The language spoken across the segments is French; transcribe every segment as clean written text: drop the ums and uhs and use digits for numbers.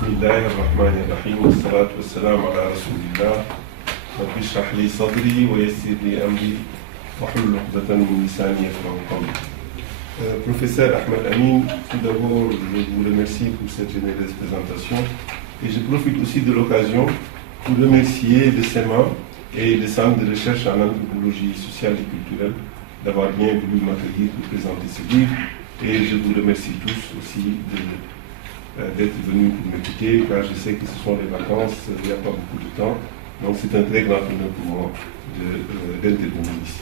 بسم الله الرحمن الرحيم والصلاة والسلام على رسول الله رب اشرح لي صدري ويسر لي أمري واحلل عقدة من لساني يفقهوا قولي. Professeur Ahmed Amin, tout d'abord je vous remercie pour cette généreuse présentation et je profite aussi de l'occasion pour remercier le CEMA et le Centre de recherche en anthropologie sociale et culturelle d'avoir bien voulu m'accueillir pour présenter ce livre, et je vous remercie tous aussi d'être venus pour m'écouter, car je sais que ce sont les vacances, il n'y a pas beaucoup de temps, donc c'est un très grand honneur pour moi d'intervenir ici.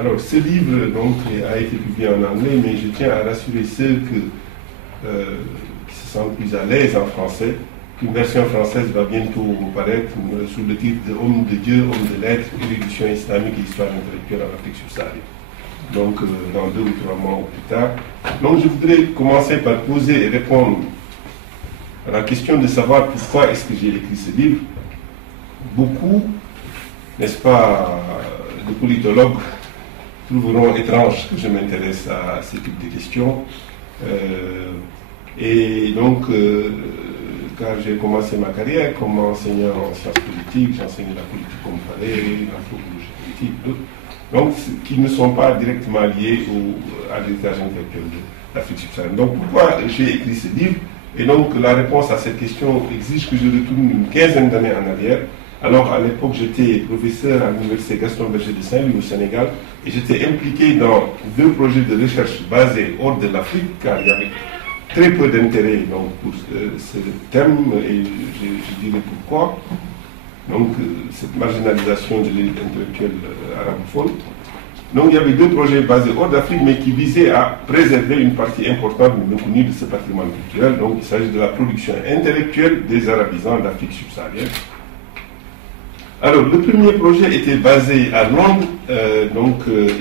Alors ce livre donc, a été publié en anglais, mais je tiens à rassurer ceux qui se sentent plus à l'aise en français qu'une version française va bientôt paraître sous le titre de Homme de Dieu, Homme de lettres, érudition islamique et histoire intellectuelle en Afrique subsaharienne. Donc dans 2 ou 3 mois ou plus tard. Donc je voudrais commencer par poser et répondre à la question de savoir pourquoi est-ce que j'ai écrit ce livre. Beaucoup, n'est-ce pas, de politologues trouveront étrange que je m'intéresse à ce type de questions. Et donc, car j'ai commencé ma carrière comme enseignant en sciences politiques, j'enseigne la politique comparée, l'anthropologie politique, d'autres, donc qui ne sont pas directement liés à l'héritage intellectuel de l'Afrique subsaharienne. Donc pourquoi j'ai écrit ce livre? Et donc la réponse à cette question exige que je retourne une quinzaine d'années en arrière. Alors à l'époque j'étais professeur à l'université Gaston Berger de Saint-Louis au Sénégal, et j'étais impliqué dans 2 projets de recherche basés hors de l'Afrique, car il y avait très peu d'intérêt pour ce thème, et je dirais pourquoi. Donc cette marginalisation de l'élite intellectuelle arabophone. Donc il y avait 2 projets basés hors d'Afrique, mais qui visaient à préserver une partie importante mais méconnue de ce patrimoine culturel. Donc il s'agit de la production intellectuelle des arabisants d'Afrique subsaharienne. Alors le premier projet était basé à Londres,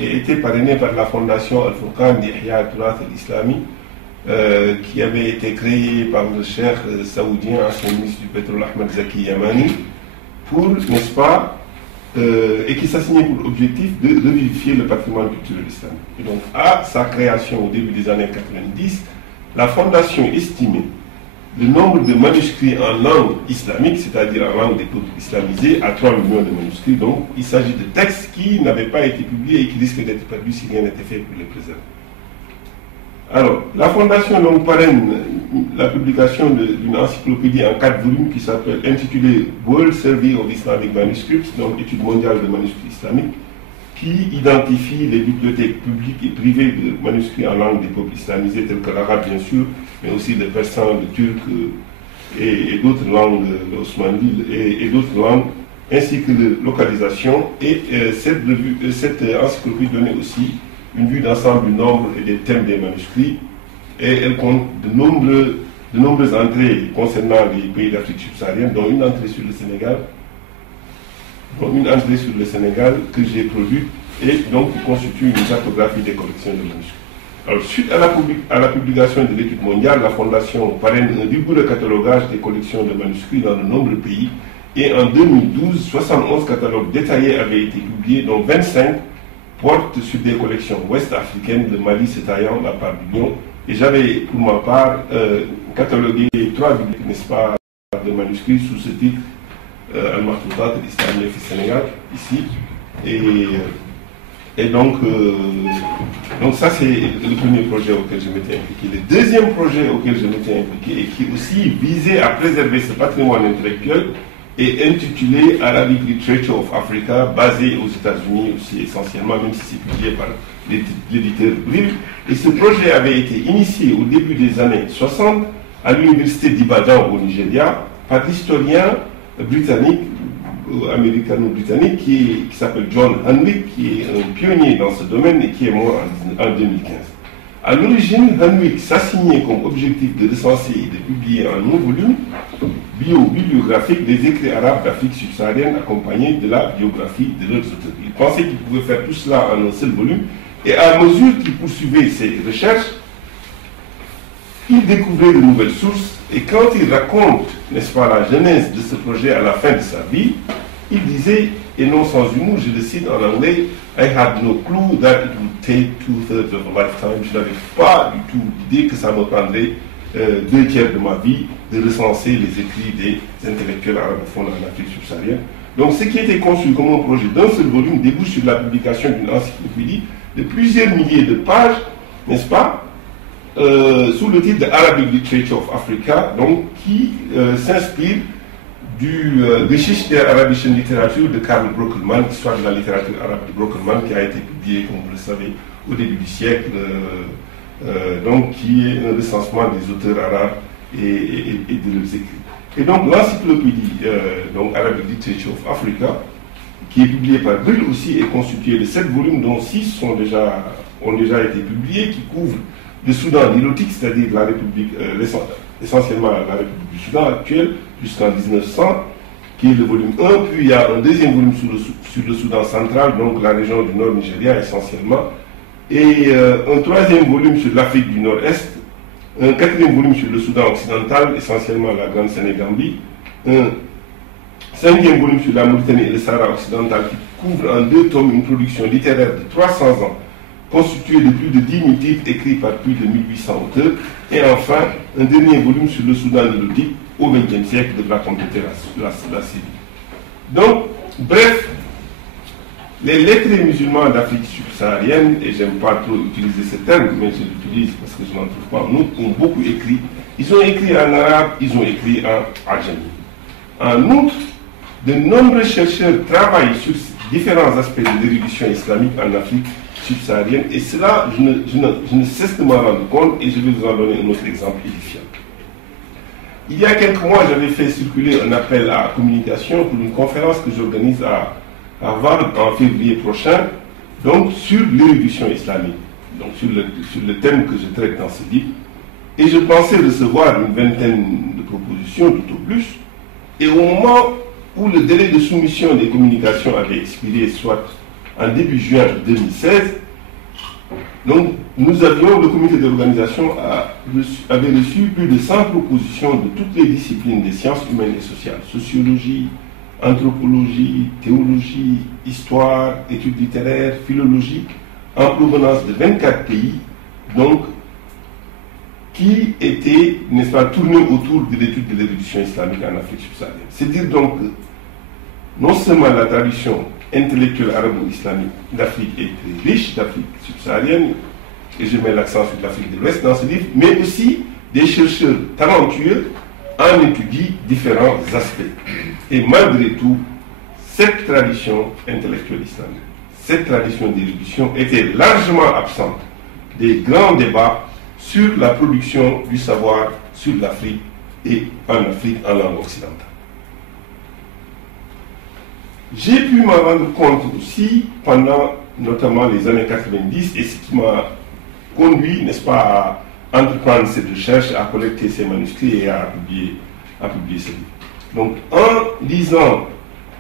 et était parrainé par la fondation Al-Furqan d'Ihya al-Turath al-Islami, qui avait été créée par le cheikh saoudien, ancien ministre du pétrole Ahmed Zaki Yamani, pour, n'est-ce pas, et qui s'assignait pour objectif de revivifier le patrimoine culturel islamique. Et donc, à sa création au début des années 90, la fondation estimait le nombre de manuscrits en langue islamique, c'est-à-dire en langue des peuples islamisés, à 3 millions de manuscrits. Donc, il s'agit de textes qui n'avaient pas été publiés et qui risquent d'être perdus si rien n'était fait pour les préserver. Alors, la Fondation donc parraine la publication d'une encyclopédie en 4 volumes qui s'appelle, intitulée World Survey of Islamic Manuscripts, donc étude mondiale de manuscrits islamiques, qui identifie les bibliothèques publiques et privées de manuscrits en langue des peuples islamisés, tels que l'arabe bien sûr, mais aussi le persan, le turc et d'autres langues, l'osmanli et d'autres langues, ainsi que de localisation. Et cette encyclopédie donnait aussi une vue d'ensemble du nombre et des thèmes des manuscrits, et elle compte de nombreuses entrées concernant les pays d'Afrique subsaharienne, dont une entrée sur le Sénégal, que j'ai produite, et donc qui constitue une cartographie des collections de manuscrits. Alors, suite à la publication de l'étude mondiale, la Fondation parraine un rigoureux catalogage des collections de manuscrits dans de nombreux pays, et en 2012, 71 catalogues détaillés avaient été publiés, dont 25 porte sur des collections ouest-africaines, de Mali s'étaillant la part du lion, et j'avais pour ma part catalogué 3 bibliothèques, n'est-ce pas, de manuscrits sous ce titre, Al-Makhloutat al-Islamiyya fi Sénégal, ici, et donc ça c'est le premier projet auquel je m'étais impliqué. Le deuxième projet auquel je m'étais impliqué, et qui aussi visait à préserver ce patrimoine intellectuel, est intitulé Arabic Literature of Africa, basé aux États-Unis aussi essentiellement, même si c'est publié par l'éditeur Brill. Et ce projet avait été initié au début des années 60 à l'université d'Ibadan au Nigeria par l'historien britannique, américano-britannique, qui s'appelle John Hanwick, qui est un pionnier dans ce domaine et qui est mort en 2015. À l'origine, Hanwick s'assignait comme objectif de recenser et de publier en un volume bibliographique des écrits arabes d'Afrique subsaharienne accompagnés de la biographie de leurs auteurs. Il pensait qu'il pouvait faire tout cela en un seul volume, et à mesure qu'il poursuivait ses recherches, il découvrait de nouvelles sources, et quand il raconte, n'est-ce pas, la genèse de ce projet à la fin de sa vie, il disait, et non sans humour, je le cite en anglais, I had no clue that it would take 2/3 of a lifetime. Je n'avais pas du tout l'idée que ça me prendrait 2 tiers de ma vie de recenser les écrits des intellectuels arabophones en Afrique subsaharienne. Donc ce qui était conçu comme un projet d'un seul volume débouche sur la publication d'une encyclopédie de plusieurs milliers de pages, n'est-ce pas, sous le titre de Arabic Literature of Africa, donc qui s'inspire du Geschichte der arabischen Literatur de Karl Brockelmann, Histoire de la littérature arabe de Brockelmann, qui a été publié, comme vous le savez, au début du siècle, donc qui est un recensement des auteurs arabes et de leurs écrits. Et donc l'encyclopédie donc Arabic Literature of Africa, qui est publiée par Brill aussi, est constituée de 7 volumes, dont 6 ont déjà été publiés, qui couvrent le Soudan nilotique, c'est-à-dire la République, essentiellement la République du Soudan actuelle, jusqu'en 1900, qui est le volume 1, puis il y a un deuxième volume sur le Soudan central, donc la région du Nord Nigeria essentiellement, et un troisième volume sur l'Afrique du Nord-Est, un quatrième volume sur le Soudan occidental, essentiellement la Grande Sénégambie, un cinquième volume sur la Mauritanie et le Sahara occidental qui couvre en 2 tomes une production littéraire de 300 ans, constituée de plus de 10 000 titres écrits par plus de 1800 auteurs, et enfin un dernier volume sur le Soudan nilotique au XXe siècle devra compléter la série. Donc, bref, les lettrés musulmans d'Afrique subsaharienne, et j'aime pas trop utiliser ce terme, mais je l'utilise parce que je n'en trouve pas en outre, ont beaucoup écrit. Ils ont écrit en arabe, ils ont écrit en adjami. En outre, de nombreux chercheurs travaillent sur différents aspects de l'érudition islamique en Afrique subsaharienne, et cela, je ne cesse de m'en rendre compte, et je vais vous en donner un autre exemple édifiant. Il y a quelques mois, j'avais fait circuler un appel à communication pour une conférence que j'organise à Harvard en février prochain, donc sur l'érudition islamique, donc sur le thème que je traite dans ce livre. Et je pensais recevoir une vingtaine de propositions, tout au plus, et au moment où le délai de soumission des communications avait expiré, soit en début juin 2016, donc le comité d'organisation avait reçu plus de 100 propositions de toutes les disciplines des sciences humaines et sociales, sociologie, anthropologie, théologie, histoire, études littéraires, philologie, en provenance de 24 pays, donc qui étaient, n'est-ce pas, tournés autour de l'étude de l'érudition islamique en Afrique subsaharienne. C'est dire donc que non seulement la tradition intellectuelle arabo-islamique d'Afrique est très riche, d'Afrique subsaharienne, et je mets l'accent sur l'Afrique de l'Ouest dans ce livre, mais aussi des chercheurs talentueux en étudient différents aspects. Et malgré tout, cette tradition intellectuelle islamique, cette tradition d'érudition était largement absente des grands débats sur la production du savoir sur l'Afrique et en Afrique en langue occidentale. J'ai pu m'en rendre compte aussi pendant notamment les années 90, et ce qui m'a conduit, n'est-ce pas, à entreprendre cette recherche, à collecter ces manuscrits et à publier ce livre. Donc, en lisant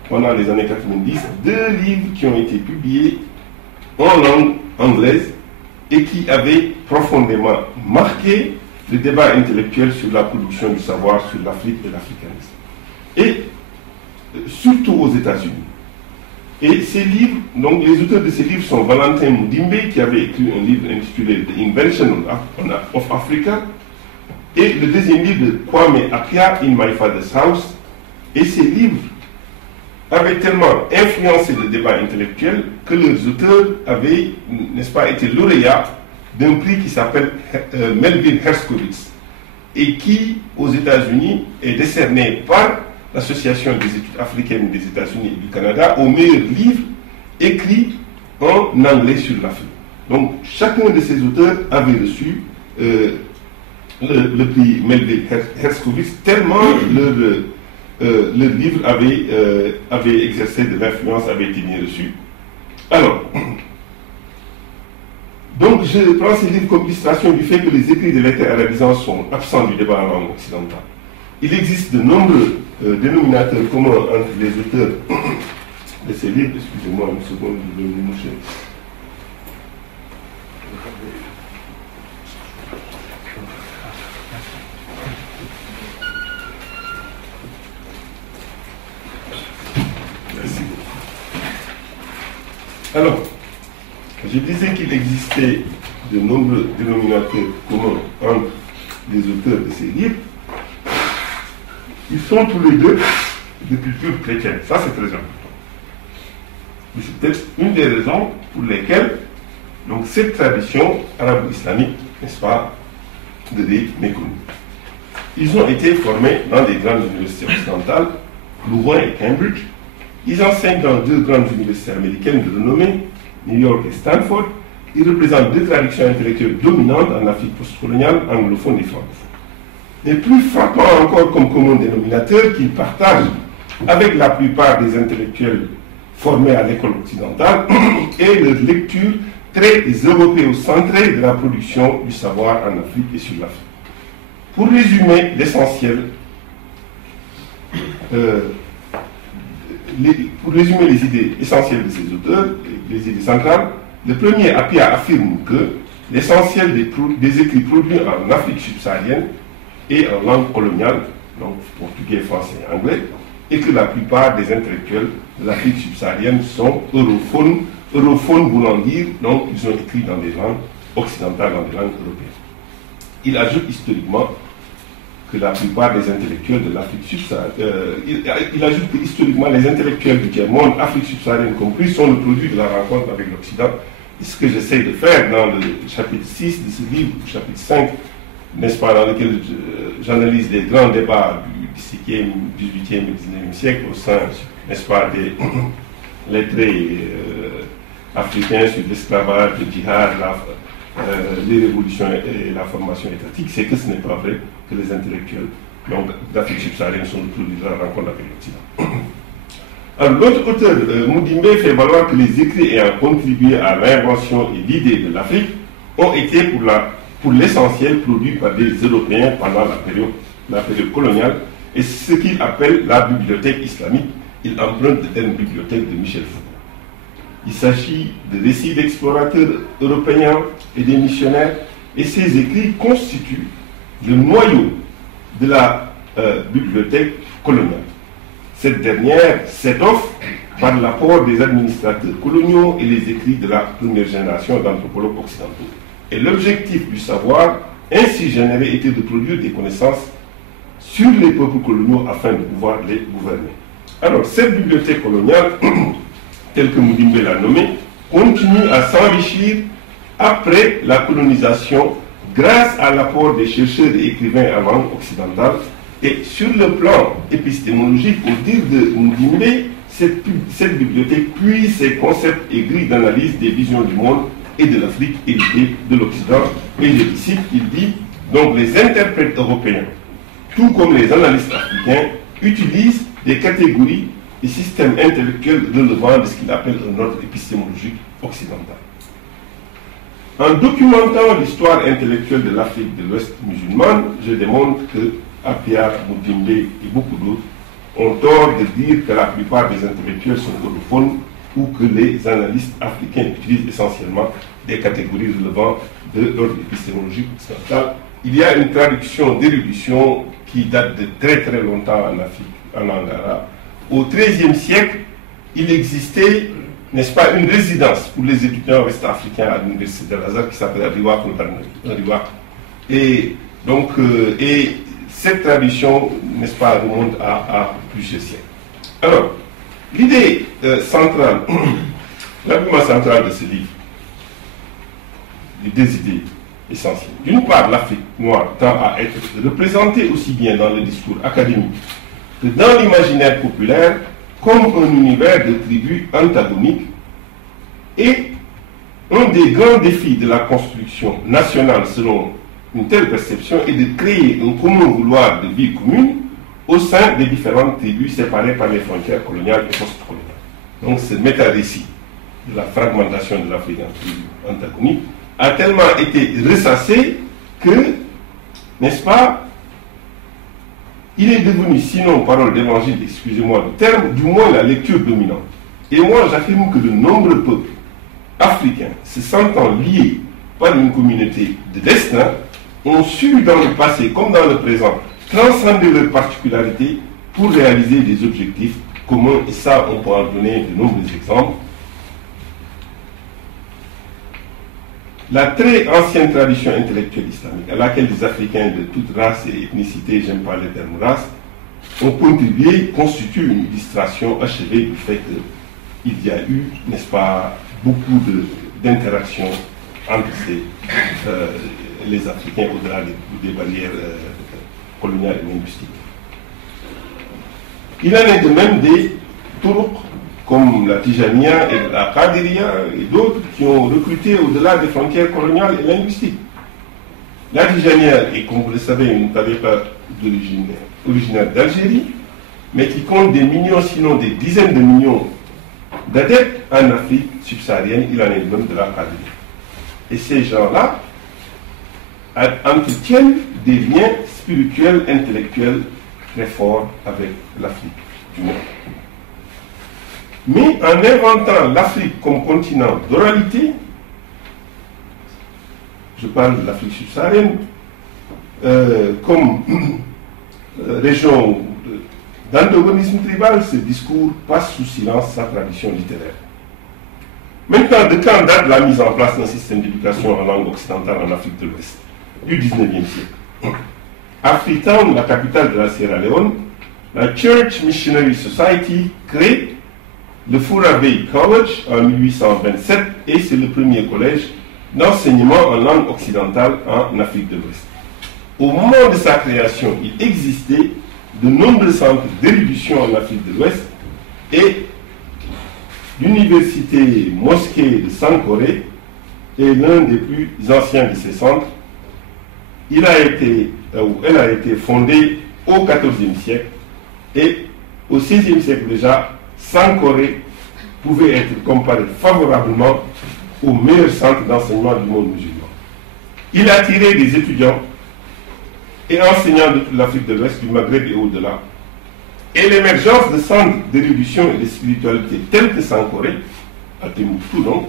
pendant les années 90 2 livres qui ont été publiés en langue anglaise et qui avaient profondément marqué le débat intellectuel sur la production du savoir sur l'Afrique et l'africanisme. Et surtout aux États-Unis. Et ces livres, donc les auteurs de ces livres sont Valentin Mudimbe, qui avait écrit un livre intitulé The Invention of Africa, et le deuxième livre de Kwame Appiah, In My Father's House. Et ces livres avaient tellement influencé le débat intellectuel que leurs auteurs avaient, n'est-ce pas, été lauréats d'un prix qui s'appelle Melvin Herskovits, et qui, aux États-Unis, est décerné par l'Association des études africaines des États-Unis et du Canada au meilleur livre écrit en anglais sur l'Afrique. Donc, chacun de ces auteurs avait reçu le prix Melvin Herskovits, tellement leur livre avait exercé de l'influence, avait été bien reçu. Alors, donc je prends ces livres comme illustration du fait que les écrits de lettres arabisants sont absents du débat en langue occidentale. Il existe de nombreux dénominateurs communs entre les auteurs de ces livres. Excusez-moi une seconde, je vais me moucher. Merci beaucoup. Alors, je disais qu'il existait de nombreux dénominateurs communs entre les auteurs de ces livres. ils sont tous les deux de culture chrétienne. Ça, c'est très important. C'est peut-être une des raisons pour lesquelles donc, cette tradition arabo-islamique, n'est-ce pas, de rite méconnue. Ils ont été formés dans des grandes universités occidentales, Louvain et Cambridge. Ils enseignent dans deux grandes universités américaines de renommée, New York et Stanford. Ils représentent deux traditions intellectuelles dominantes en Afrique postcoloniale, anglophone et francophone. Mais plus frappant encore comme commun dénominateur qu'ils partagent avec la plupart des intellectuels formés à l'école occidentale et leur lecture très européocentrée de la production du savoir en Afrique et sur l'Afrique. Pour résumer l'essentiel, les idées essentielles de ces auteurs, les idées centrales, le premier, Appiah, affirme que l'essentiel des écrits produits en Afrique subsaharienne et en langue coloniale, donc portugais, français et anglais, et que la plupart des intellectuels de l'Afrique subsaharienne sont europhones voulant dire, donc ils ont écrit dans des langues occidentales, dans des langues européennes. Il ajoute historiquement que la plupart des intellectuels de l'Afrique subsaharienne, il ajoute que historiquement les intellectuels du tiers-monde, Afrique subsaharienne compris, sont le produit de la rencontre avec l'Occident. Et ce que j'essaie de faire dans le chapitre 6 de ce livre, le chapitre 5, n'est-ce pas, dans lequel j'analyse les grands débats du XVIIe, XVIIIe et XIXe siècle au sein, n'est-ce pas, des lettrés africains sur l'esclavage, le djihad, les révolutions et la formation étatique, c'est que ce n'est pas vrai que les intellectuels d'Afrique subsaharienne sont le produit de la rencontre avec l'Occident. Alors, l'autre auteur, Mudimbe, fait valoir que les écrits ayant contribué à l'invention et l'idée de l'Afrique ont été pour l'essentiel produits par des Européens pendant la période coloniale, et ce qu'il appelle la bibliothèque islamique. Il emprunte le terme bibliothèque de Michel Foucault. Il s'agit de récits d'explorateurs européens et des missionnaires, et ces écrits constituent le noyau de la bibliothèque coloniale. Cette dernière s'étoffe par l'apport des administrateurs coloniaux et les écrits de la première génération d'anthropologues occidentaux. Et l'objectif du savoir ainsi généré était de produire des connaissances sur les peuples coloniaux afin de pouvoir les gouverner. Alors, cette bibliothèque coloniale, telle que Mudimbe l'a nommée, continue à s'enrichir après la colonisation grâce à l'apport des chercheurs et écrivains en langue occidentale. Et sur le plan épistémologique, au dire de Mudimbe, cette bibliothèque puise ses concepts et grilles d'analyse des visions du monde et de l'Afrique héritées de l'Occident. Et je cite, il dit, donc les interprètes européens, tout comme les analystes africains, utilisent des catégories et systèmes intellectuels relevant de ce qu'il appelle un ordre épistémologique occidental. En documentant l'histoire intellectuelle de l'Afrique de l'Ouest musulmane, je démontre que Appiah, Mudimbe et beaucoup d'autres ont tort de dire que la plupart des intellectuels sont europhones ou que les analystes africains utilisent essentiellement des catégories relevant de l'ordre épistémologique occidental. Il y a une traduction d'érudition qui date de très très longtemps en Afrique, en langue arabe. Au XIIIe siècle, il existait, n'est-ce pas, une résidence pour les étudiants ouest-africains à l'université de Lazare qui s'appelait Riwak. Et donc, et cette tradition, n'est-ce pas, remonte à plusieurs siècles. Alors, l'idée centrale, l'argument central de ce livre, les deux idées essentielles. D'une part, l'Afrique noire tend à être représentée aussi bien dans le discours académique que dans l'imaginaire populaire comme un univers de tribus antagoniques, et un des grands défis de la construction nationale selon une telle perception est de créer un commun vouloir de vie commune au sein des différentes tribus séparées par les frontières coloniales et post-coloniales. Donc ce méta-récit de la fragmentation de l'Afrique en tribus antagoniques a tellement été ressassé que, n'est-ce pas, il est devenu, sinon parole d'évangile, excusez-moi le terme, du moins la lecture dominante. Et moi j'affirme que de nombreux peuples africains se sentant liés par une communauté de destin ont su dans le passé comme dans le présent transcender leurs particularités pour réaliser des objectifs communs, et ça on peut en donner de nombreux exemples. La très ancienne tradition intellectuelle islamique, à laquelle les Africains de toute race et ethnicité, j'aime pas le terme race, ont contribué, constituent une illustration achevée du fait qu'il y a eu, n'est-ce pas, beaucoup d'interactions entre les Africains au-delà des barrières coloniales et linguistiques. Il en est de même des turuq comme la Tijaniya et la Qadiriya et d'autres qui ont recruté au-delà des frontières coloniales et linguistiques. La Tijaniya est, comme vous le savez, une tariqa originaire d'Algérie, mais qui compte des millions, sinon des dizaines de millions d'adeptes en Afrique subsaharienne. Il en est de même de la Qadiriya. Et ces gens-là entretiennent des liens spirituels, intellectuels très forts avec l'Afrique du Nord. Mais en inventant l'Afrique comme continent d'oralité, je parle de l'Afrique subsaharienne, comme région d'antagonisme tribal, ce discours passe sous silence sa tradition littéraire. Maintenant, de quand date la mise en place d'un système d'éducation en langue occidentale en Afrique de l'Ouest? Du 19e siècle. À Freetown, la capitale de la Sierra Leone, la Church Missionary Society crée le Fura Bay College en 1827 et c'est le premier collège d'enseignement en langue occidentale en Afrique de l'Ouest. Au moment de sa création, il existait de nombreux centres d'érudition en Afrique de l'Ouest et l'université mosquée de Sankoré est l'un des plus anciens de ces centres. Elle a été fondée au XIVe siècle et au XVIe siècle déjà, Sankoré pouvait être comparé favorablement au meilleur centre d'enseignement du monde musulman. Il a attiré des étudiants et enseignants de toute l'Afrique de l'Ouest, du Maghreb et au-delà. Et l'émergence de centres d'érudition et de spiritualité tels que Sankoré, à Tombouctou donc,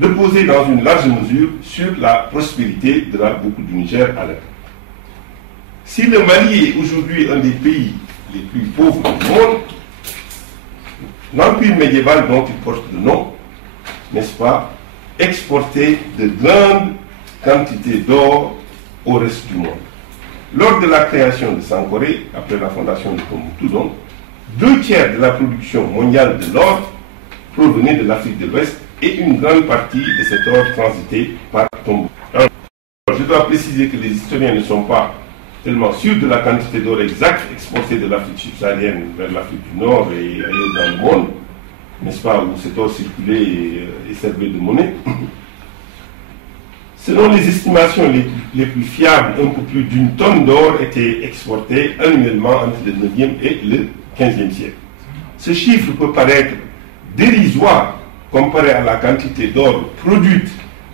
reposait dans une large mesure sur la prospérité de la boucle du Niger à l'époque. Si le Mali est aujourd'hui un des pays les plus pauvres du monde, l'empire médiéval dont il porte le nom, n'est-ce pas, exportait de grandes quantités d'or au reste du monde. Lors de la création de Sankoré, après la fondation de Tombouctou, donc, 2/3 de la production mondiale de l'or provenait de l'Afrique de l'Ouest et une grande partie de cet or transitait par Tombouctou. Alors, je dois préciser que les historiens ne sont pas tellement sûrs de la quantité d'or exacte exportée de l'Afrique subsaharienne vers l'Afrique du Nord et ailleurs dans le monde, n'est-ce pas, où cet or circulait et servait de monnaie. Selon les estimations les plus fiables, un peu plus d'une tonne d'or était exportée annuellement entre le 9e et le 15e siècle. Ce chiffre peut paraître dérisoire comparé à la quantité d'or produite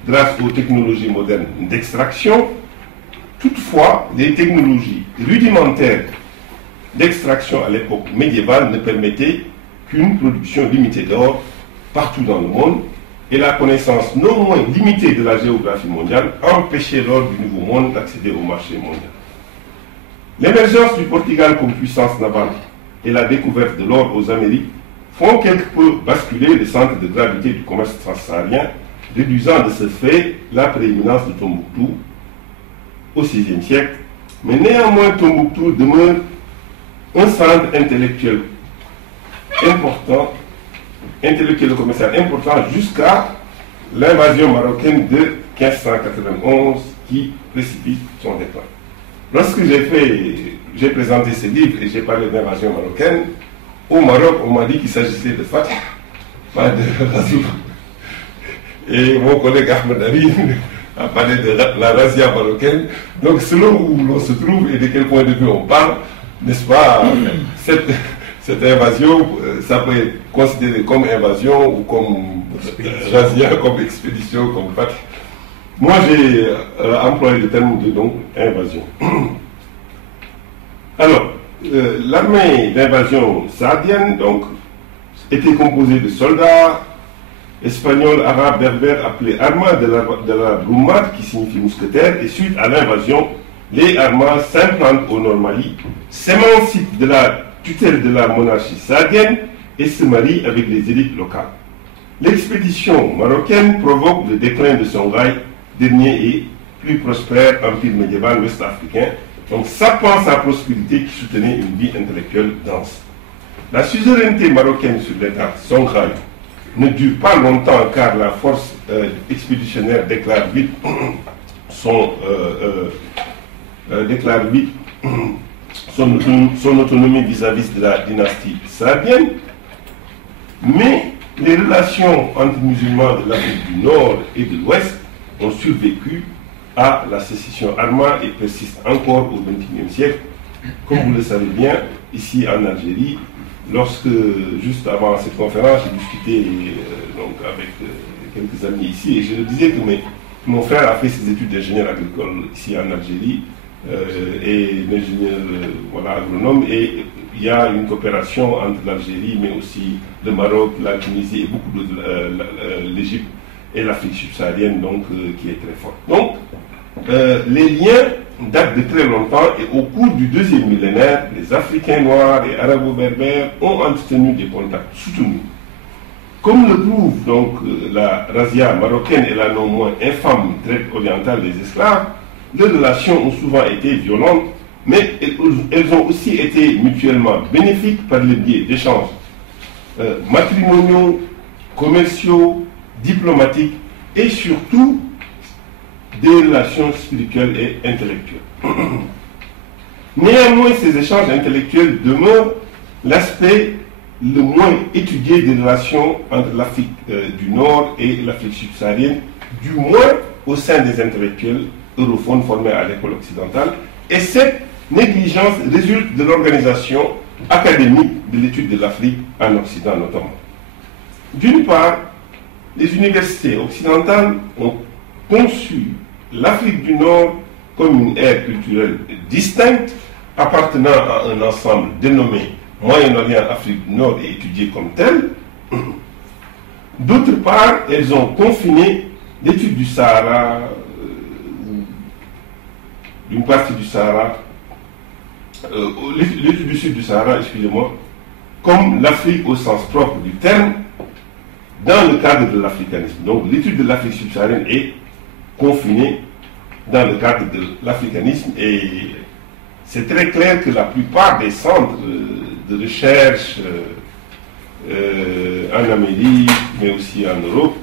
grâce aux technologies modernes d'extraction. Toutefois, les technologies rudimentaires d'extraction à l'époque médiévale ne permettaient qu'une production limitée d'or partout dans le monde et la connaissance non moins limitée de la géographie mondiale empêchait l'or du Nouveau Monde d'accéder au marché mondial. L'émergence du Portugal comme puissance navale et la découverte de l'or aux Amériques font quelque peu basculer le centre de gravité du commerce transsaharien, réduisant de ce fait la prééminence de Tombouctou au VIe siècle, mais néanmoins Tombouctou demeure un centre intellectuel important, intellectuel et commercial important jusqu'à l'invasion marocaine de 1591 qui précipite son déclin. Lorsque j'ai présenté ce livre et j'ai parlé d'invasion marocaine, au Maroc, on m'a dit qu'il s'agissait de Fatah, pas de Razoul. Et mon collègue Ahmed Ali a parlé de la razzia marocaine. Donc, selon où l'on se trouve et de quel point de vue on parle, n'est-ce pas, cette invasion, ça peut être considéré comme invasion ou comme razzia, comme expédition, comme Fatah. Moi, j'ai employé le terme de donc invasion. Alors, l'armée d'invasion saadienne donc était composée de soldats espagnols, arabes, berbères appelés armas de la Brumat, qui signifie mousquetaire, et suite à l'invasion, les armas s'implantent au Nord Mali, s'émancipent de la tutelle de la monarchie saadienne et se marient avec les élites locales. L'expédition marocaine provoque le déclin de Songhai, dernier et plus prospère empire médiéval ouest-africain, donc sapant sa prospérité qui soutenait une vie intellectuelle dense. La suzeraineté marocaine sur l'État central ne dure pas longtemps car la force expéditionnaire déclare vite son autonomie vis-à-vis de la dynastie saadienne, mais les relations entre musulmans de l'Afrique du Nord et de l'Ouest ont survécu à la sécession armée et persistent encore au XXIe siècle. Comme vous le savez bien, ici en Algérie, lorsque, juste avant cette conférence, j'ai discuté donc avec quelques amis ici, et je leur disais que mon frère a fait ses études d'ingénieur agricole ici en Algérie, et l'ingénieur agronome, et il y a une coopération entre l'Algérie, mais aussi le Maroc, la Tunisie et beaucoup d'autres, l'Égypte et l'Afrique subsaharienne, donc qui est très forte. Donc, les liens datent de très longtemps et au cours du deuxième millénaire, les Africains noirs et arabo-berbères ont entretenu des contacts soutenus. Comme le prouve donc la razzia marocaine et la non moins infâme traite orientale des esclaves, les relations ont souvent été violentes, mais elles ont aussi été mutuellement bénéfiques par le biais d'échanges matrimoniaux, commerciaux, diplomatiques et surtout des relations spirituelles et intellectuelles. Néanmoins, ces échanges intellectuels demeurent l'aspect le moins étudié des relations entre l'Afrique du Nord et l'Afrique subsaharienne, du moins au sein des intellectuels europhones formés à l'école occidentale, et cette négligence résulte de l'organisation académique de l'étude de l'Afrique en Occident notamment. D'une part, les universités occidentales ont conçu l'Afrique du Nord comme une ère culturelle distincte appartenant à un ensemble dénommé Moyen-Orient, Afrique du Nord et étudié comme tel. D'autre part, elles ont confiné l'étude du Sahara, d'une partie du Sahara, l'étude du sud du Sahara, excusez-moi, comme l'Afrique au sens propre du terme, dans le cadre de l'africanisme. Donc l'étude de l'Afrique subsaharienne est confinée dans le cadre de l'africanisme et c'est très clair que la plupart des centres de recherche en Amérique, mais aussi en Europe,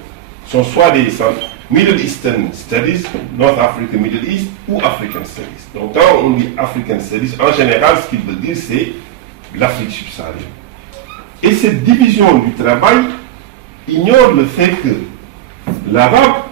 sont soit des centres Middle Eastern Studies, North Africa, Middle East ou African Studies. Donc quand on dit African Studies, en général, ce qu'il veut dire, c'est l'Afrique subsaharienne. Et cette division du travail ignore le fait que l'arabe,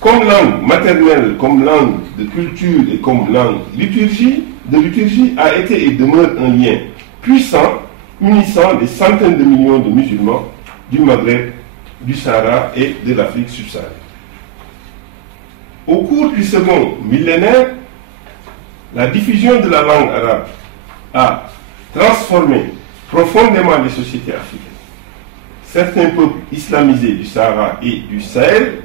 comme langue maternelle, comme langue de culture et comme langue de liturgie, a été et demeure un lien puissant unissant des centaines de millions de musulmans du Maghreb, du Sahara et de l'Afrique subsaharienne. Au cours du second millénaire, la diffusion de la langue arabe a transformé profondément les sociétés africaines. Certains peuples islamisés du Sahara et du Sahel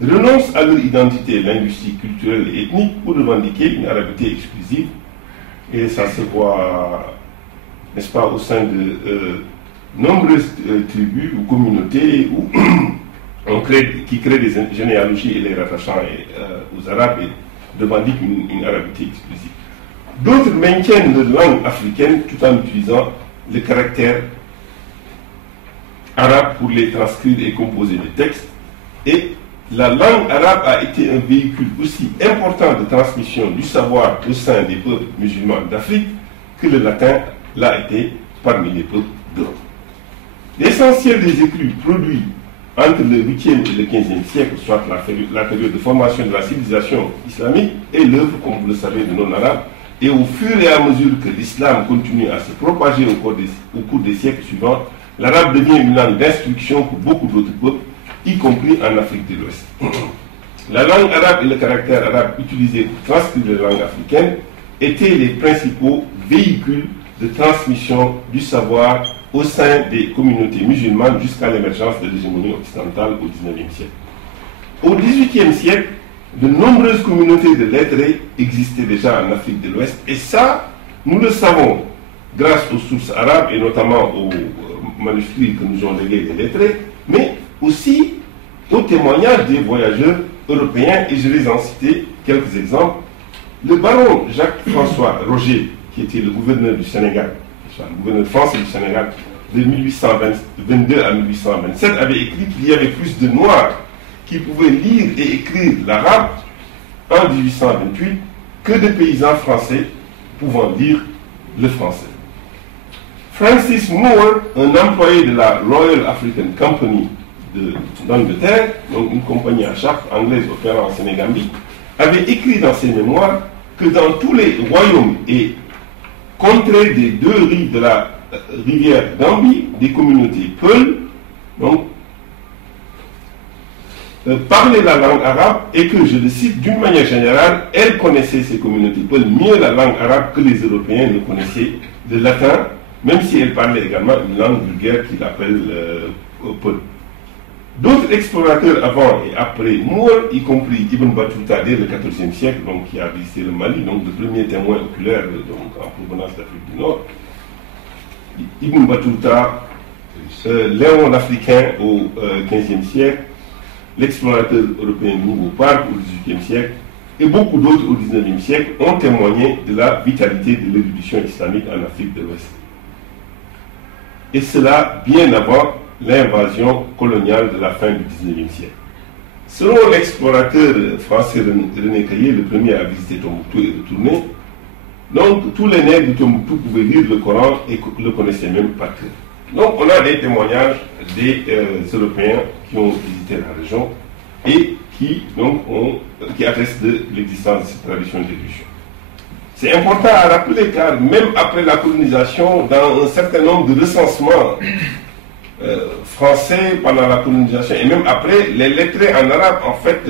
renoncent à leur identité linguistique, culturelle et ethnique pour revendiquer une arabité exclusive. Et ça se voit, n'est-ce pas, au sein de nombreuses tribus ou communautés qui créent des généalogies et les rattachant aux Arabes et revendiquent une arabité exclusive. D'autres maintiennent leur langue africaine tout en utilisant le caractère arabe pour les transcrire et composer des textes. Et la langue arabe a été un véhicule aussi important de transmission du savoir au sein des peuples musulmans d'Afrique que le latin l'a été parmi les peuples d'Europe. L'essentiel des écrits produits entre le 8e et le 15e siècle, soit la période de formation de la civilisation islamique, est l'œuvre, comme vous le savez, de non-arabes. Et au fur et à mesure que l'islam continue à se propager au cours des siècles suivants, l'arabe devient une langue d'instruction pour beaucoup d'autres peuples, y compris en Afrique de l'Ouest. La langue arabe et le caractère arabe utilisés pour transcrire les langues africaines étaient les principaux véhicules de transmission du savoir au sein des communautés musulmanes jusqu'à l'émergence de l'hégémonie occidentale au XIXe siècle. Au XVIIIe siècle, de nombreuses communautés de lettrés existaient déjà en Afrique de l'Ouest, et ça, nous le savons grâce aux sources arabes et notamment aux manuscrits que nous ont légués les lettrés, mais aussi aux témoignages des voyageurs européens, et je vais en citer quelques exemples. Le baron Jacques-François Roger, qui était le gouverneur du Sénégal, le gouverneur français du Sénégal, de 1822 à 1827, avait écrit qu'il y avait plus de Noirs qui pouvaient lire et écrire l'arabe en 1828 que de paysans français pouvant lire le français. Francis Moore, un employé de la Royal African Company d'Angleterre, donc une compagnie à charte anglaise opérant en Sénégambie, avait écrit dans ses mémoires que dans tous les royaumes et contrées des deux rives de la rivière Gambie, des communautés Peul, donc, parlaient la langue arabe et que, je le cite, d'une manière générale, elles connaissaient ces communautés Peul mieux la langue arabe que les Européens ne connaissaient le latin, même si elles parlaient également une langue vulgaire qu'ils appellent Peul. D'autres explorateurs avant et après Moore, y compris Ibn Battuta dès le XIVe siècle, donc, qui a visité le Mali, donc le premier témoin oculaire donc, en provenance d'Afrique du Nord, Ibn Battuta, Léon l'Africain au XVe siècle, l'explorateur européen Nouveau Parc au XVIIIe siècle, et beaucoup d'autres au XIXe siècle ont témoigné de la vitalité de l'érudition islamique en Afrique de l'Ouest. Et cela bien avant l'invasion coloniale de la fin du XIXe siècle. Selon l'explorateur français René Caillé, le premier à visiter Tombouctou et retourner, donc tous les nègres de Tombouctou pouvaient lire le Coran et le connaissaient même par cœur. Donc on a des témoignages des Européens qui ont visité la région et qui, donc, qui attestent de l'existence de cette tradition d'érudition. C'est important à rappeler car même après la colonisation, dans un certain nombre de recensements français pendant la colonisation et même après, les lettrés en arabe en fait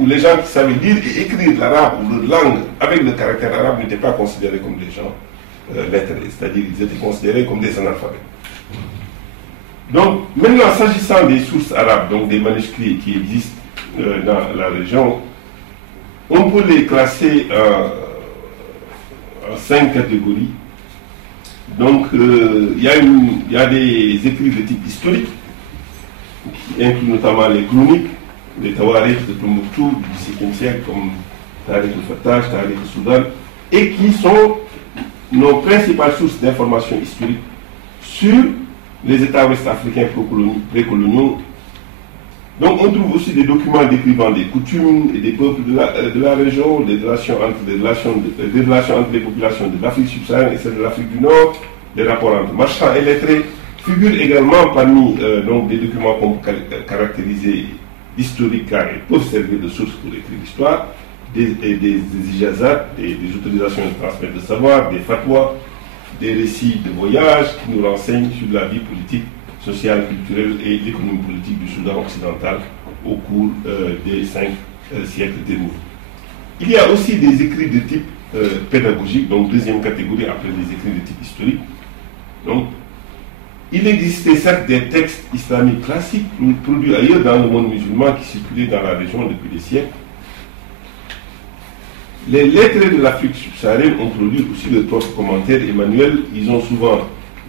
ou les gens qui savaient lire et écrire l'arabe ou leur langue avec le caractère arabe n'étaient pas considérés comme des gens lettrés, c'est-à-dire qu'ils étaient considérés comme des analphabètes. Donc maintenant, s'agissant des sources arabes, donc des manuscrits qui existent dans la région, on peut les classer en 5 catégories. Donc, il y a des écrits de type historique, qui incluent notamment les chroniques, les tawarikh de Tombouctou du XVIIe siècle, comme Tariq al-Fattah, Tariq al-Soudan, et qui sont nos principales sources d'informations historiques sur les États ouest-africains précoloniaux. Donc, on trouve aussi des documents décrivant des coutumes et des peuples de la région, des relations entre les populations de l'Afrique subsaharienne et celles de l'Afrique du Nord, des rapports entre marchands et lettrés, figurent également parmi donc des documents qu'on peut caractériser historiques car ils peuvent servir de source pour écrire l'histoire, des ijazat, des autorisations de transmettre de savoir, des fatwas, des récits de voyage qui nous renseignent sur la vie politique, sociale, culturelle et l'économie politique du Soudan occidental au cours des 5 siècles déroulés. Il y a aussi des écrits de type pédagogique, donc deuxième catégorie après les écrits de type historique. Donc, il existait certes des textes islamiques classiques produits ailleurs dans le monde musulman qui circulaient dans la région depuis des siècles. Les lettrés de l'Afrique subsaharienne ont produit aussi leurs propres commentaires et manuels. Ils ont souvent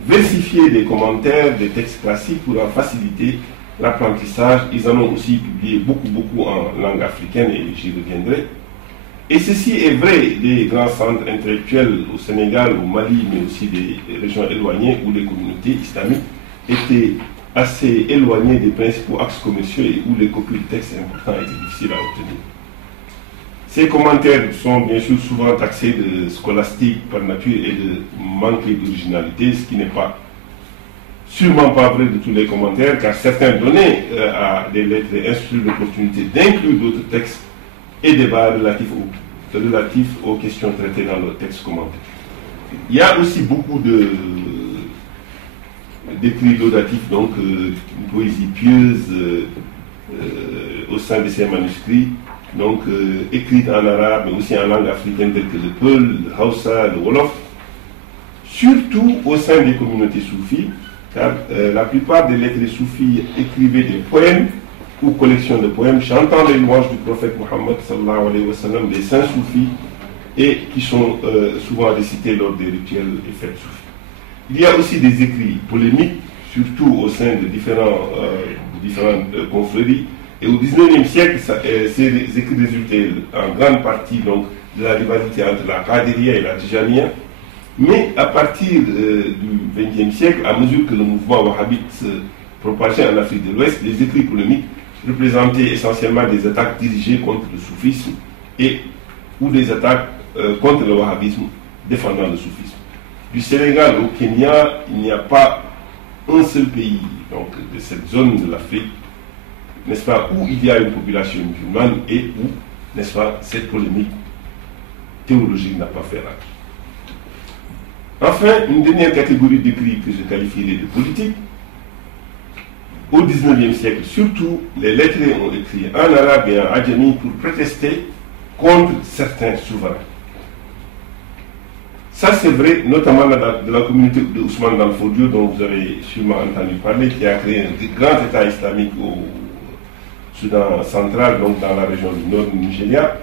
versifié des commentaires, des textes classiques pour en faciliter l'apprentissage. Ils en ont aussi publié beaucoup en langue africaine et j'y reviendrai. Et ceci est vrai des grands centres intellectuels au Sénégal, au Mali, mais aussi des régions éloignées où les communautés islamiques étaient assez éloignées des principaux axes commerciaux et où les copies de textes importants étaient difficiles à obtenir. Ces commentaires sont bien sûr souvent taxés de scolastique par nature et de manquer d'originalité, ce qui n'est sûrement pas vrai de tous les commentaires, car certains donnaient à des lettres instruits l'opportunité d'inclure d'autres textes et débats relatifs aux questions traitées dans leurs textes commentés. Il y a aussi beaucoup d'écrits laudatifs, donc une poésie pieuse au sein de ces manuscrits, donc écrites en arabe, mais aussi en langue africaine telle que le Peul, le Hausa, le Wolof, surtout au sein des communautés soufis, car la plupart des lettrés soufis écrivaient des poèmes ou collections de poèmes chantant les louanges du prophète Mohammed sallallahu alayhi wa sallam, des saints soufis, et qui sont souvent récités lors des rituels et fêtes soufis. Il y a aussi des écrits polémiques, surtout au sein de différentes confréries. Et au XIXe siècle, ces écrits résultaient en grande partie donc, de la rivalité entre la Qadiriya et la Tijaniya. Mais à partir du XXe siècle, à mesure que le mouvement wahhabite se propageait en Afrique de l'Ouest, les écrits polémiques représentaient essentiellement des attaques dirigées contre le soufisme ou des attaques contre le wahhabisme défendant le soufisme. Du Sénégal au Kenya, il n'y a pas un seul pays donc, de cette zone de l'Afrique, n'est-ce pas, où il y a une population musulmane et où, n'est-ce pas, cette polémique théologique n'a pas fait rage. Enfin, une dernière catégorie d'écrits que je qualifierais de politique. Au XIXe siècle, surtout, les lettrés ont écrit en arabe et en adjami pour protester contre certains souverains. Ça, c'est vrai, notamment de la communauté de Ousmane Danfodio, dont vous avez sûrement entendu parler, qui a créé un grand État islamique au Soudan central, donc dans la région du nord du Nigeria.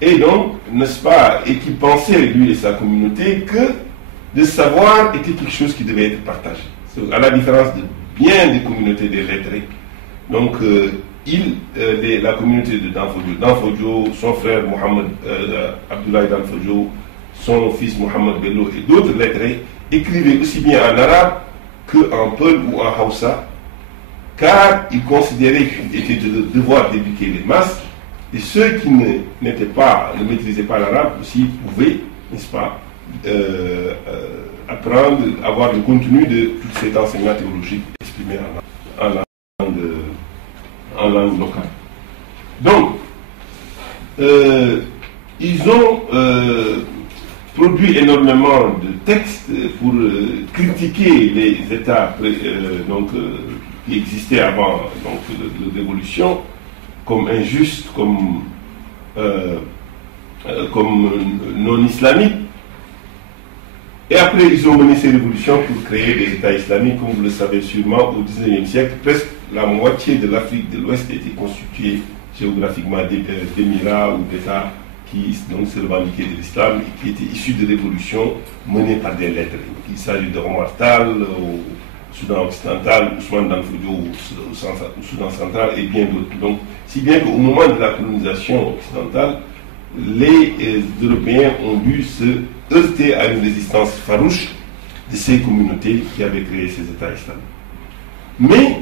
Et donc, n'est-ce pas, et qui pensait, lui et sa communauté, que le savoir était quelque chose qui devait être partagé. À la différence de bien des communautés des lettrés. Donc, la communauté de Danfodio, son frère Mohamed Abdoulaye Danfodio, son fils Mohamed Bello et d'autres lettrés écrivaient aussi bien en arabe qu'en peul ou en hausa, car ils considéraient qu'il était de leur devoir d'éduquer les masses, et ceux qui ne maîtrisaient pas l'arabe aussi pouvaient, n'est-ce pas, apprendre, avoir le contenu de tous ces enseignements théologiques exprimés en langue locale. Donc, ils ont produit énormément de textes pour critiquer les États qui existaient avant de l'évolution, comme injustes, comme non islamiques. Et après, ils ont mené ces révolutions pour créer des États islamiques, comme vous le savez sûrement, au XIXe siècle. Presque la moitié de l'Afrique de l'Ouest était constituée géographiquement d'émirats ou d'États qui donc, se revendiquaient de l'islam et qui étaient issus de révolutions menées par des lettres. Il s'agit de Omar Tall au Soudan occidental, Ousmane Danfodio au Soudan central et bien d'autres. Donc, si bien qu'au moment de la colonisation occidentale, les Européens ont dû se heurter à une résistance farouche de ces communautés qui avaient créé ces États islamiques. Mais,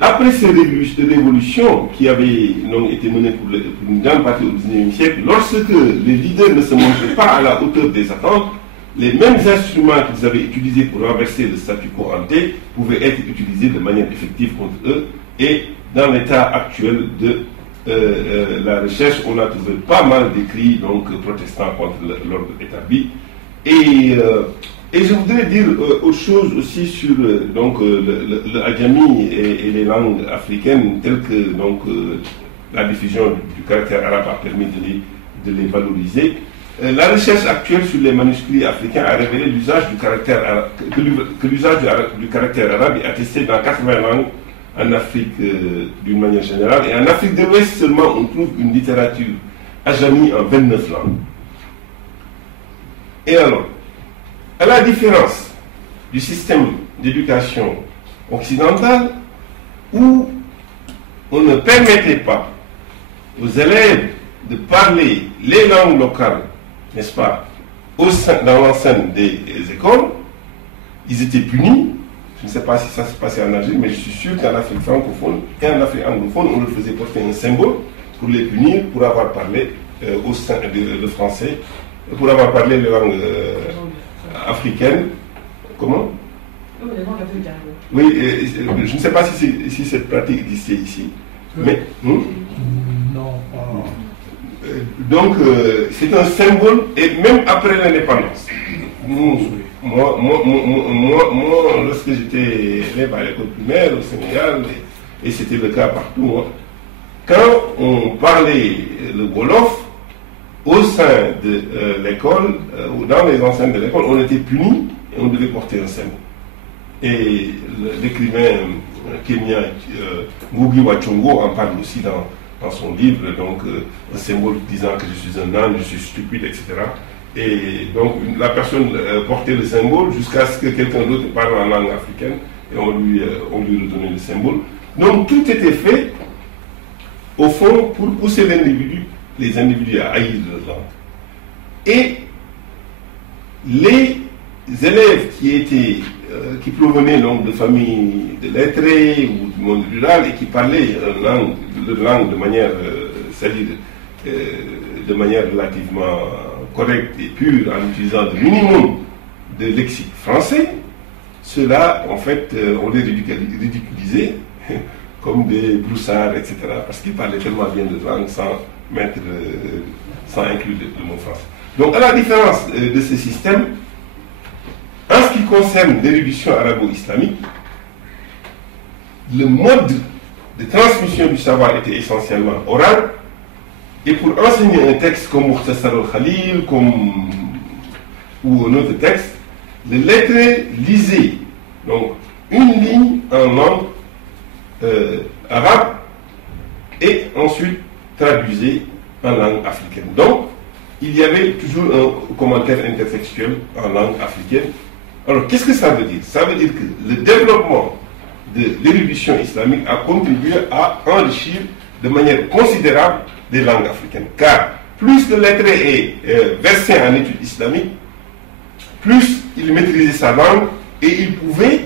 après ces révolutions qui avaient donc, été menées pour une grande partie au XIXe siècle, lorsque les leaders ne se montraient pas à la hauteur des attentes, les mêmes instruments qu'ils avaient utilisés pour renverser le statu quo ante pouvaient être utilisés de manière effective contre eux. Et dans l'état actuel de la recherche, on a trouvé pas mal d'écrits protestants contre l'ordre établi. Et je voudrais dire autre chose aussi sur le adjami et les langues africaines, telles que la diffusion du caractère arabe a permis de les valoriser. La recherche actuelle sur les manuscrits africains a révélé l'usage du caractère arabe, que l'usage du caractère arabe est attesté dans 80 langues en Afrique d'une manière générale. Et en Afrique de l'Ouest seulement, on trouve une littérature adjami en 29 langues. Et alors, à la différence du système d'éducation occidental, où on ne permettait pas aux élèves de parler les langues locales, n'est-ce pas, dans l'enceinte des écoles, ils étaient punis. Je ne sais pas si ça se passait en Algérie, mais je suis sûr qu'en Afrique francophone et en Afrique anglophone, on leur faisait porter un symbole pour les punir pour avoir parlé le français, pour avoir parlé les langues africaines. Comment? Oui, je ne sais pas si cette pratique existait ici. Mais, non, pas. Donc, c'est un symbole, et même après l'indépendance. Moi, lorsque j'étais élève à l'école primaire au Sénégal, et c'était le cas partout, quand on parlait le Wolof, au sein de l'école, ou dans les enceintes de l'école, on était puni et on devait porter un symbole. Et l'écrivain kenyan Ngugi wa Thiong'o en parle aussi dans son livre, un symbole disant que je suis un âne, je suis stupide, etc. Et donc la personne portait le symbole jusqu'à ce que quelqu'un d'autre parle en langue africaine et on lui redonnait le symbole. Donc tout était fait au fond pour pousser l'individu les individus à haïr leur langue. Et les élèves qui provenaient donc de familles de lettrés ou du monde rural et qui parlaient leur langue de manière, de manière relativement correcte et pure en utilisant le minimum de lexique français, ceux-là, en fait, on les ridiculisait comme des broussards, etc. Parce qu'ils parlaient tellement bien de langue sans inclure le mot français. Donc, à la différence de ce système, en ce qui concerne l'érudition arabo-islamique, le mode de transmission du savoir était essentiellement oral, et pour enseigner un texte comme Mukhtasar al-Khalil ou un autre texte, le lettré lisait donc une ligne en langue arabe et ensuite traduisait en langue africaine. Donc, il y avait toujours un commentaire intertextuel en langue africaine. Alors, qu'est-ce que ça veut dire? Ça veut dire que le développement de l'érudition islamique a contribué à enrichir de manière considérable les langues africaines. Car plus le lettré est versé en études islamiques, plus il maîtrisait sa langue et il pouvait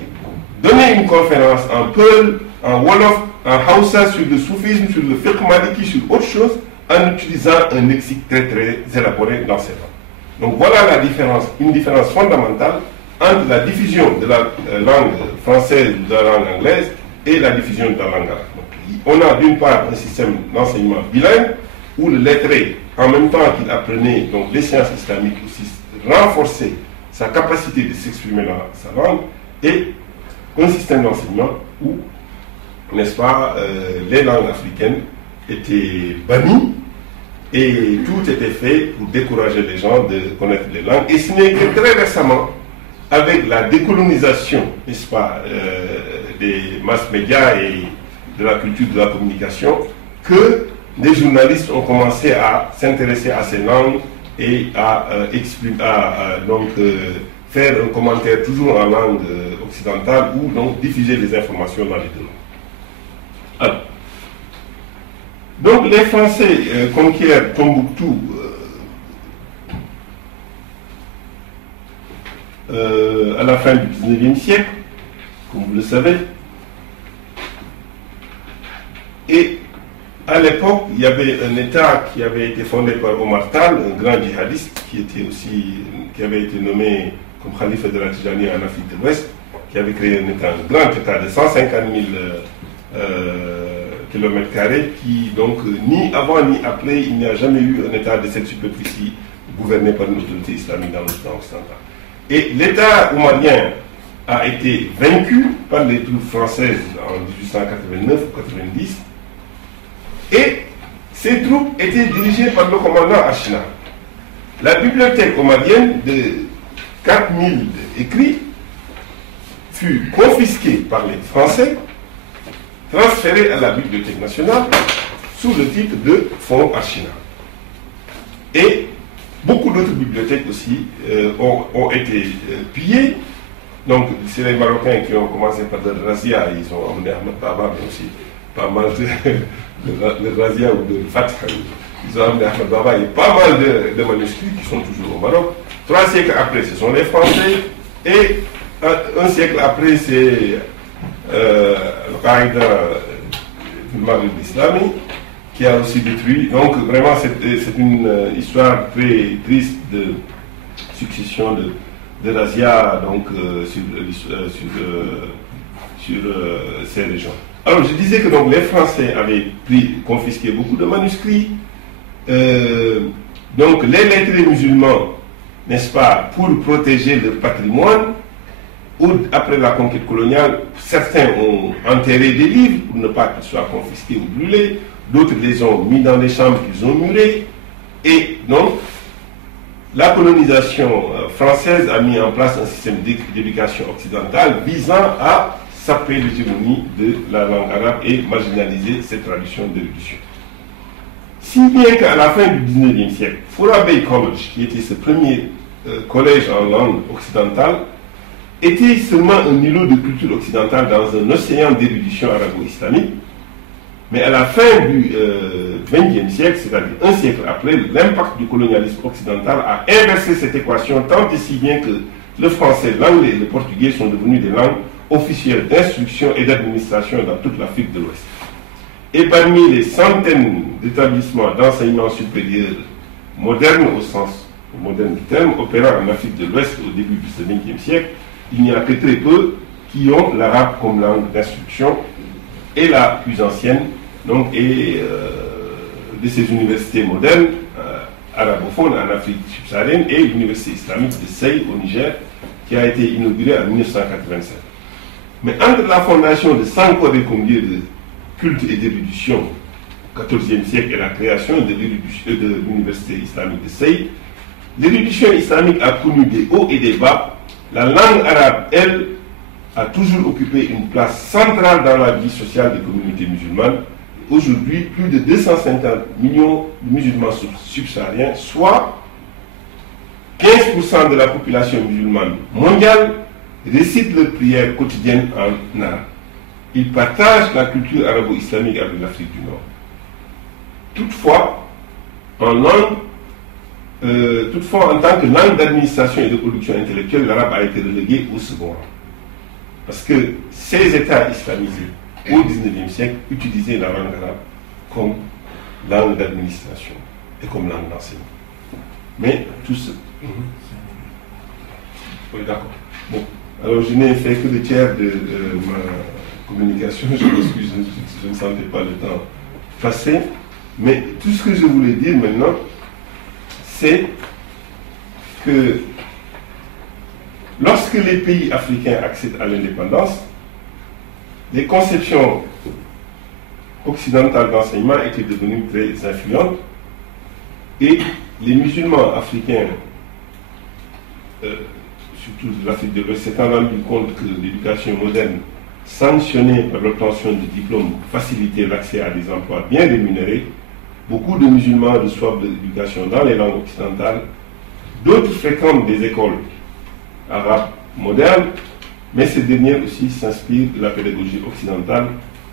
donner une conférence en Peul, en Wolof, en Hausa sur le soufisme, sur le fiqh maliki, sur autre chose, en utilisant un lexique très très élaboré dans ces langues. Donc voilà la différence, une différence fondamentale entre la diffusion de la langue française ou de la langue anglaise et la diffusion de la langue arabe. Donc, on a d'une part un système d'enseignement bilingue où le lettré, en même temps qu'il apprenait donc, les sciences islamiques, aussi renforçait sa capacité de s'exprimer dans sa langue, et un système d'enseignement où, n'est-ce pas, les langues africaines étaient bannies et tout était fait pour décourager les gens de connaître les langues. Et ce n'est que très récemment, avec la décolonisation, n'est-ce pas, des masses médias et de la culture de la communication, que des journalistes ont commencé à s'intéresser à ces langues et à faire un commentaire toujours en langue occidentale ou donc diffuser les informations dans les deux langues. Alors, donc les Français conquièrent Tombouctou à la fin du 19e siècle, comme vous le savez. Et à l'époque, il y avait un État qui avait été fondé par Omar Tal, un grand djihadiste qui avait été nommé comme khalife de la Tijani en Afrique de l'Ouest, qui avait créé un grand État de 150 000 km², qui donc, ni avant ni après, il n'y a jamais eu un État de cette superficie gouverné par une autorité islamique dans le temps occidental. Et l'État oumarien a été vaincu par les troupes françaises en 1889 ou 90, et ces troupes étaient dirigées par le commandant Achina. La bibliothèque omarienne de 4000 écrits fut confisquée par les Français, transférée à la Bibliothèque nationale sous le titre de Fonds Achina. Et beaucoup d'autres bibliothèques aussi ont été pillées. Donc, c'est les Marocains qui ont commencé par le razzia, ils ont emmené Ahmed Baba, mais aussi pas mal de le razzia ou de Fatah. Ils ont emmené Ahmed Baba et pas mal de manuscrits qui sont toujours au Maroc. 3 siècles après, ce sont les Français, et un siècle après, c'est Al-Qaïda du Maghreb islamique qui a aussi détruit. Donc vraiment c'est une histoire très triste de succession de razzia donc sur ces régions. Alors je disais que donc les Français avaient confisqué beaucoup de manuscrits. Donc les lettrés musulmans, n'est-ce pas, pour protéger leur patrimoine, après la conquête coloniale, certains ont enterré des livres pour ne pas qu'ils soient confisqués ou brûlés, d'autres les ont mis dans les chambres qu'ils ont murées. Et donc, la colonisation française a mis en place un système d'éducation occidentale visant à saper l'hégémonie de la langue arabe et marginaliser cette tradition d'érudition. Si bien qu'à la fin du 19e siècle, Fura Bay College, qui était ce premier collège en langue occidentale, était seulement un îlot de culture occidentale dans un océan d'érudition arabo-islamique. Mais à la fin du XXe siècle, c'est-à-dire un siècle après, l'impact du colonialisme occidental a inversé cette équation tant et si bien que le français, l'anglais et le portugais sont devenus des langues officielles d'instruction et d'administration dans toute l'Afrique de l'Ouest. Et parmi les centaines d'établissements d'enseignement supérieur modernes au sens moderne du terme, opérant en Afrique de l'Ouest au début de ce XXe siècle, il n'y a que très peu qui ont l'arabe comme langue d'instruction, et la plus ancienne donc, est de ces universités modernes arabophones en Afrique subsaharienne et l'université islamique de Sey au Niger, qui a été inaugurée en 1987. Mais entre la fondation de Sanko de Congué de culte et d'érudition au XIVe siècle et la création de l'université islamique de Sey, l'érudition islamique a connu des hauts et des bas. La langue arabe, elle, a toujours occupé une place centrale dans la vie sociale des communautés musulmanes. Aujourd'hui, plus de 250 millions de musulmans subsahariens, soit 15% de la population musulmane mondiale, récitent leurs prières quotidiennes en arabe. Ils partagent la culture arabo-islamique avec l'Afrique du Nord. Toutefois, en tant que langue d'administration et de production intellectuelle, l'arabe a été relégué au second rang. Parce que ces États islamisés, au XIXe siècle, utilisaient la langue arabe comme langue d'administration et comme langue d'enseignement. Mais tout ce... Oui, d'accord. Bon, alors je n'ai fait que le tiers de ma communication, je m'excuse, je ne sentais pas le temps passer. Mais tout ce que je voulais dire maintenant, c'est que lorsque les pays africains accèdent à l'indépendance, les conceptions occidentales d'enseignement étaient devenues très influentes et les musulmans africains, surtout de l'Afrique de l'Ouest, s'étant rendu compte que l'éducation moderne, sanctionnée par l'obtention de diplômes, facilitait l'accès à des emplois bien rémunérés. Beaucoup de musulmans reçoivent de l'éducation dans les langues occidentales. D'autres fréquentent des écoles arabes modernes, mais ces dernières aussi s'inspirent de la pédagogie occidentale,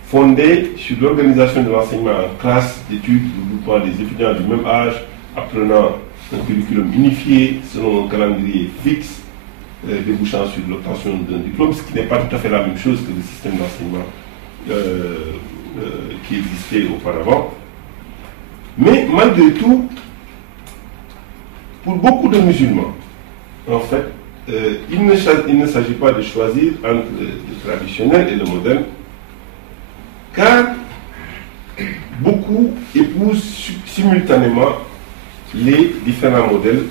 fondée sur l'organisation de l'enseignement en classe d'études, regroupant des étudiants du même âge, apprenant un curriculum unifié selon un calendrier fixe, débouchant sur l'obtention d'un diplôme, ce qui n'est pas tout à fait la même chose que le système d'enseignement qui existait auparavant. Mais malgré tout, pour beaucoup de musulmans, en fait, il ne s'agit pas de choisir entre le traditionnel et le moderne, car beaucoup épousent simultanément les différents modèles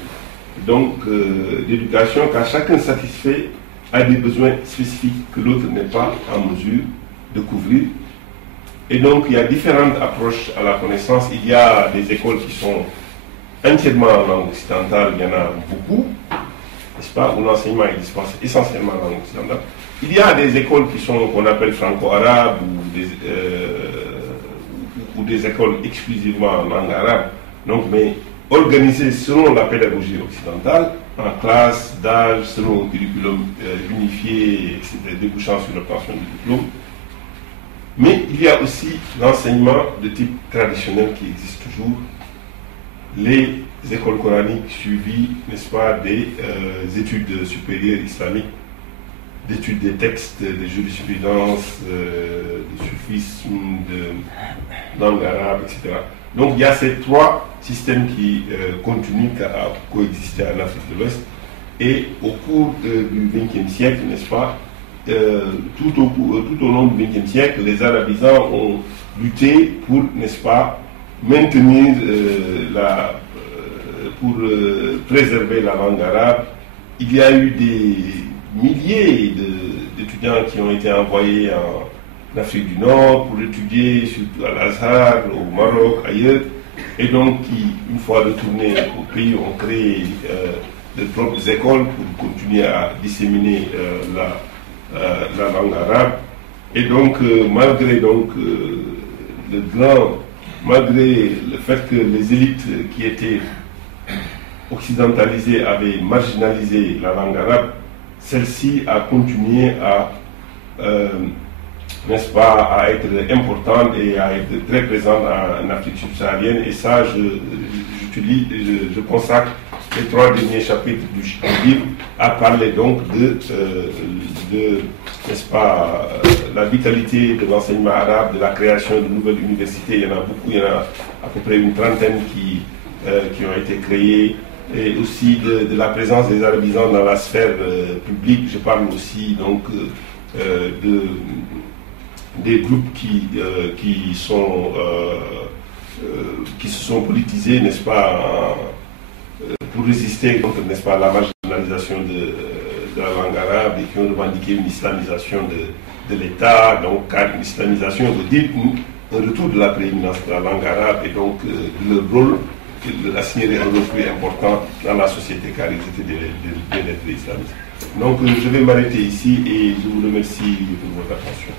d'éducation, car chacun satisfait à des besoins spécifiques que l'autre n'est pas en mesure de couvrir. Et donc, il y a différentes approches à la connaissance. Il y a des écoles qui sont entièrement en langue occidentale, il y en a beaucoup, n'est-ce pas, où l'enseignement est dispensé essentiellement en langue occidentale. Il y a des écoles qui sont, qu'on appelle franco-arabes, ou des écoles exclusivement en langue arabe, donc, mais organisées selon la pédagogie occidentale, en classe, d'âge, selon un curriculum unifié, etc., débouchant sur l'obtention du diplôme. Mais il y a aussi l'enseignement de type traditionnel qui existe toujours, les écoles coraniques suivies, n'est-ce pas, des études supérieures islamiques, d'études des textes, de jurisprudence, de soufisme, de langue arabe, etc. Donc il y a ces trois systèmes qui continuent à coexister en Afrique de l'Ouest. Et au cours du XXe siècle, n'est-ce pas, tout au long du XXe siècle, les arabisants ont lutté pour, n'est-ce pas, maintenir pour préserver la langue arabe. Il y a eu des milliers d'étudiants qui ont été envoyés en Afrique du Nord pour étudier, surtout à l'Azhar, au Maroc, ailleurs, et donc qui, une fois retournés au pays, ont créé de propres écoles pour continuer à disséminer la langue arabe. Et donc, malgré le fait que les élites qui étaient occidentalisées avaient marginalisé la langue arabe, celle-ci a continué à n'est-ce pas, à être importante et à être très présente en Afrique subsaharienne. Et ça, je consacre les 3 derniers chapitres du livre à parler donc de n'est-ce pas, la vitalité de l'enseignement arabe, de la création de nouvelles universités. Il y en a beaucoup, il y en a à peu près une trentaine qui ont été créées, et aussi de la présence des arabisans dans la sphère publique. Je parle aussi donc des groupes qui se sont politisés, n'est-ce pas, pour résister contre, n'est-ce pas, la marginalisation de la langue arabe, et qui ont revendiqué une islamisation de l'État. Donc, car une islamisation veut dire un retour de la prééminence de la langue arabe, et donc leur rôle, assigner un rôle plus important dans la société, car ils étaient des islamistes. Donc, je vais m'arrêter ici et je vous remercie pour votre attention.